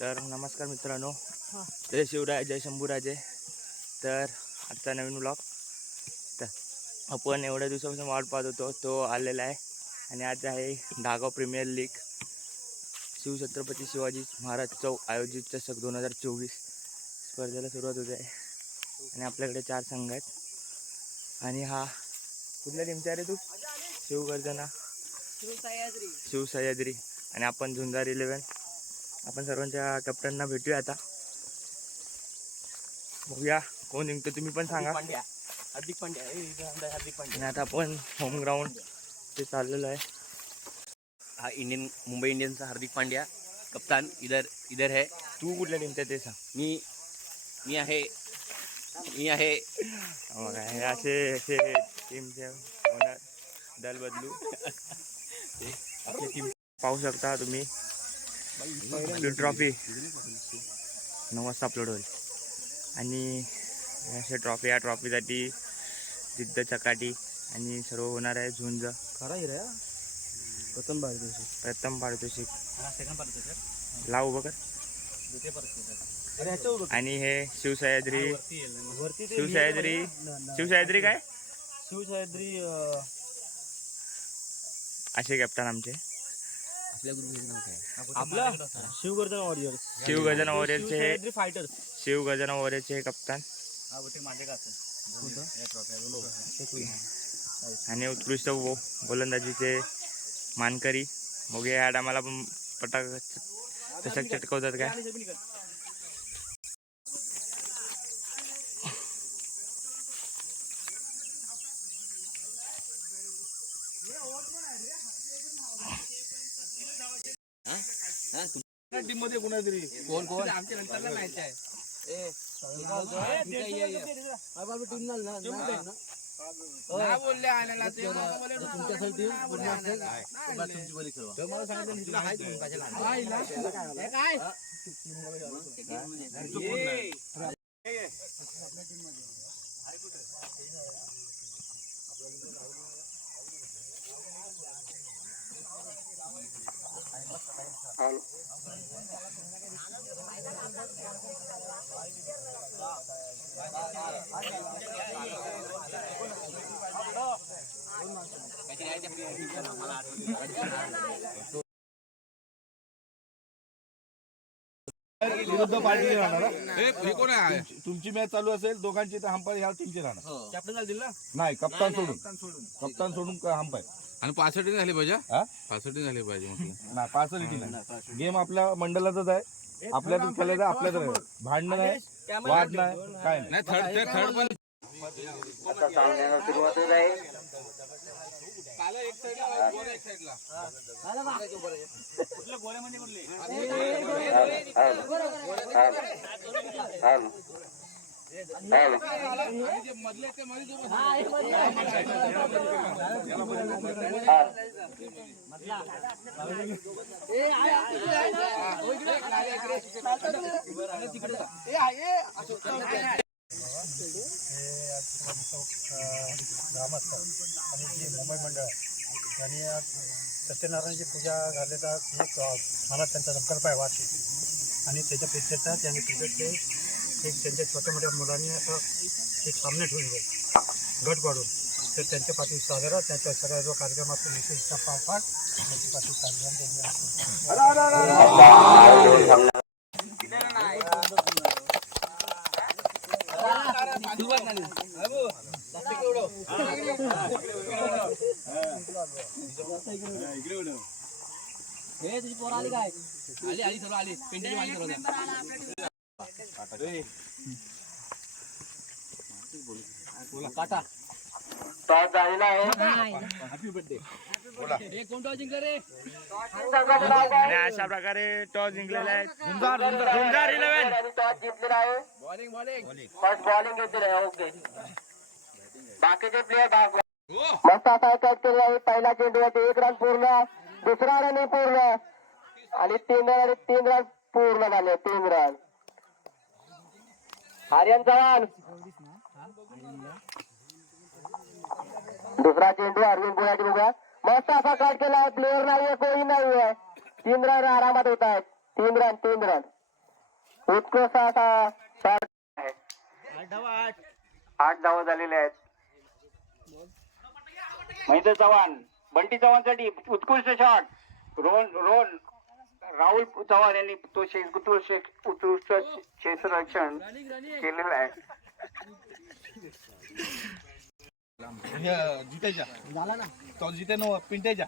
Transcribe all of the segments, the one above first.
तर नमस्कार मित्रांनो. जय शिवराय जय शंभूराजे. तर आजचा नवीन ब्लॉग तर आपण एवढ्या दिवसापासून वाट पाहत होतो तो आलेला आहे. आणि आज आहे धागाव प्रीमियर लीग शिवछत्रपती शिवाजी महाराज चौक आयोजित चषक दोन हजार चोवीस. स्पर्धेला सुरुवात होते आहे. आणि आपल्याकडे चार संघ आहेत. आणि हा कुठल्या टीमचा रे तू? शिवगर्जना. शिवसह्याद्री आणि आपण झुंजार इलेवन आपण सर्वांच्या कॅप्टनना भेटूया आता. बघूया कोण जिंकतो तुम्ही पण सांगा. पांड्या. हार्दिक पांड्या. हार्दिक पांड्या. आता आपण होम ग्राउंड ते चाललेलो आहे. हा इंडियन मुंबई इंडियन्सचा हार्दिक पांड्या कप्तान इधर इधर है. तू कुठल्या टीमचा ते सांग. मी मी आहे मी आहे. हे असे असे टीमचे होणार दल बदलू. आपली टीम पाहू शकता तुम्ही. ट्रॉफी नऊ वाजता अपलोड होईल. आणि असे ट्रॉफी या ट्रॉफीसाठी जिद्द चकाटी आणि सर्व होणार आहे झुंज. खरा हिरा प्रथम भारत प्रथम पारितोषिक लावू बघ अरे ह्याच्यावर आणि हे शिवसह्याद्री शिवसह्याद्री शिवसह्याद्री काय? शिवसह्याद्री असे कॅप्टन आमचे. आपल्या ग्रुपचं नाव काय आपला शिवगर्जन वॉरियर्स शिवगजन वॉरियरचे फायटर्स हे कप्तान आणि उत्कृष्ट गो- गोलंदाजीचे मानकरी. बघूया या टायमाला पण पटाक चषक चटकवतात काय? टीममध्ये कोणातरी? कोण कोण? आमच्या नंतरला मॅच आहे. विरुद्ध पार्टी राहणार हा? तुमची मॅच चालू असेल दोघांची तर हंपाय ह्या टीमची राहणार. कॅप्टन झाले ना नाही कप्तान सोडून. कप्तान सोडून का हंपाय आणि पासष्ट झाले पाहिजे हा? हा? पासष्ट झाले पाहिजे म्हटलं नाही पासष्ट नाही गेम आपल्या मंडळातच आहे आपल्यातच खेळायचं आपल्यात राहायचं. भांडणं नाही वाद नाही काय नाही नाही थर्ड ते थर्ड पण ग्रामस्थ आणि जी मुंबई मंडळ त्यांनी सत्यनारायणची सत्यनारायणाची पूजा घालण्याचा खूप मला त्यांचा संकल्प आहे वार्षिक आणि त्याच्या प्रेक्षेचा त्यांनी क्रिकेट ते एक त्यांच्या छोट्या मोठ्या मुलांनी असं एक सामने ठेवले गट पाडून तर त्यांच्या पाठी साजरा त्यांच्या सगळ्या जो कार्यक्रम असतो पार पाड त्यांच्या पाठी कार्यक्रम हे तुझी आली आली काय? आली आली सर्व आली. ए, आली सर्व जिंकलं रे आणि अशा प्रकारे टॉस जिंकलेला आहे झुंजार इलेव्हन बॉलिंग बॉलिंग बाकीचे प्लेयर मस्त आता कॅच केलेला आहे पहिला चेंडूवरती एक रन पूर्ण दुसरा रन पूर्ण आणि तीन रन आणि तीन रन पूर्ण झाले तीन रन आर्यन चव्हाण. दुसरा चेंडू अरविंद गुलाटी बघूया. मस्त असा कट केला आहे. प्लेअर नाहीये कोणी नाहीये. तीन रन आरामात होत आहेत. तीन रन तीन रन उत्कृष्ट असा आठ धावा झालेले आहेत. महेंद्र चव्हाण बंटी चव्हाणसाठी उत्कृष्ट शॉट रोल रोल राहुल चव्हाण यांनी तो उत्कृष्ट उत्कृष्ट क्षेत्ररक्षण केलेलं आहे जितेच्या झाला ना तो जिते नो पिंटेच्या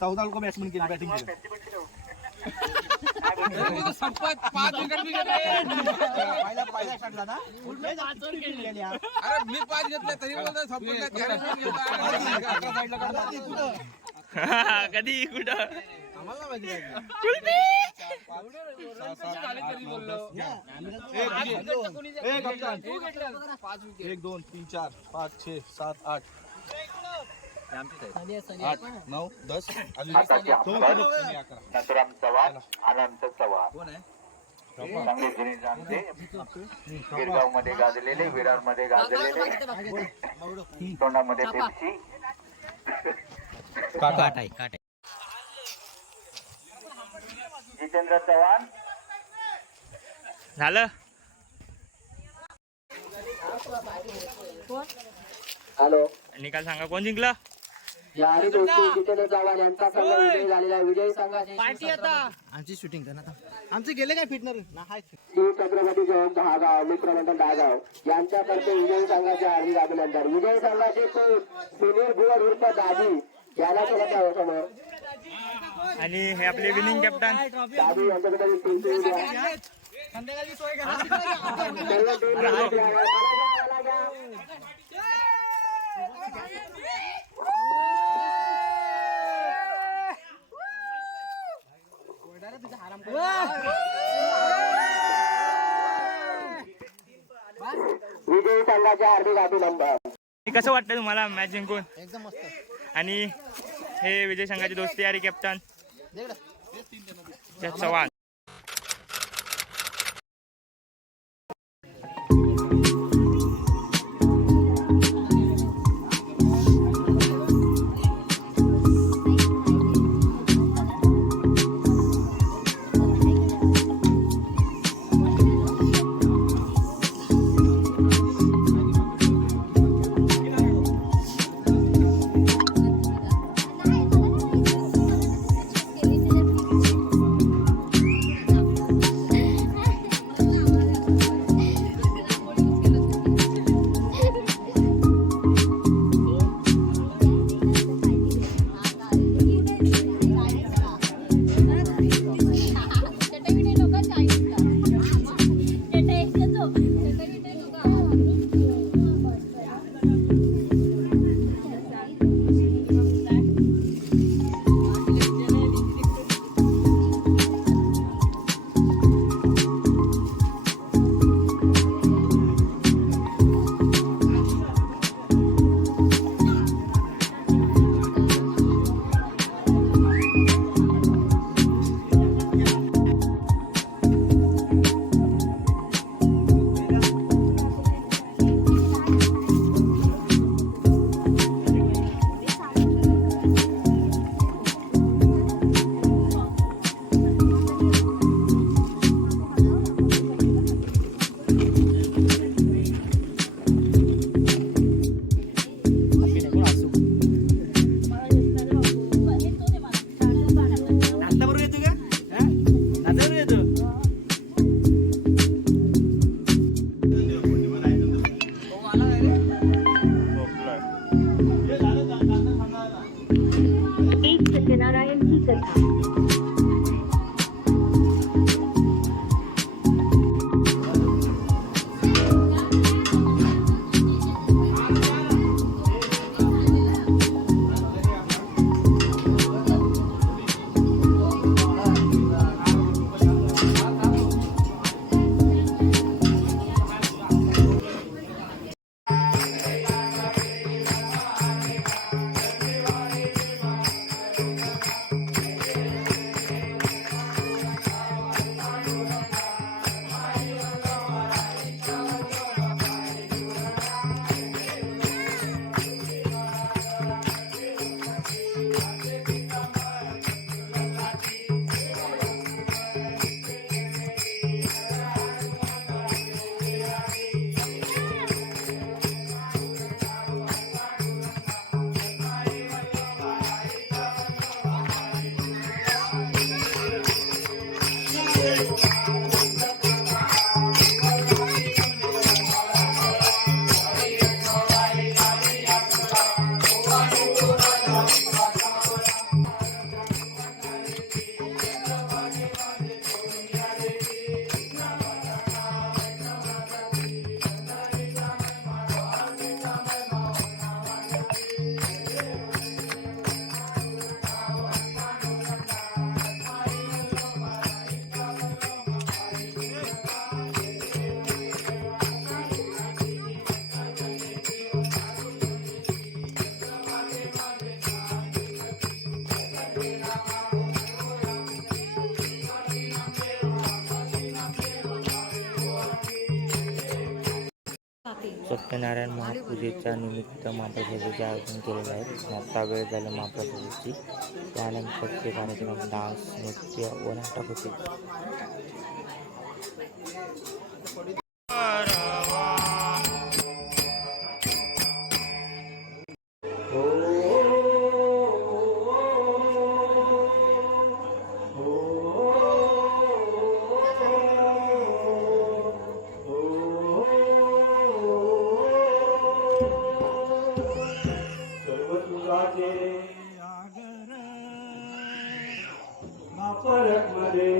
चौदा लोक बॅट्समॅन केली बॅटिंग केली पाच विकेट बी घेतले पहिला पहिला शॉटला ना अरे मी पाच घेतले तरी बोलतो संपत नाही. त्याने पण घेतला. कधी कुठं एक दोन तीन चार पाच छे सात आठ आठ नऊ दस नंतराम चव्हाण अनंत चव्हाण चांगले गिरगावमध्ये गाजलेले विरारमध्ये गाजलेले तोंडामध्ये पेप्सी जितेंद्र चव्हाण. झालं? हॅलो. निकाल सांगा कोण जिंकलं? या आणि दोस्ती जितेंद्र चव्हाण यांचा संघ विजयी झालेला आहे. विजयी संघाचे आमची शूटिंग कर ना आमचे गेले काय फिटणार ना हाय. श्री छत्रपती जयंत दहागाव मित्रमंडळ दहागाव यांच्यातर्फे विजयी संघाचे हार्दिक अभिनंदन. विजयी संघाचे कोच सुनील भुवर उर्फ दादी. याला केला समोर. आणि हे आपले विनिंग कॅप्टन. विजयी संघाचे हार्दिक अभिनंदन. कसं वाटतं तुम्हाला मॅच जिंकून? एकदम मस्त. आणि हे विजय संघाची दोस्ती यारी कॅप्टन चव्हाण सत्यनारायण महापूजेच्या निमित्त महाप्रसादाचे आयोजन केलेले आहे आता वेळ झाला महाप्रसादाची त्यानंतर ते कार्यक्रम डान्स नृत्य व नाटक होते मध्ये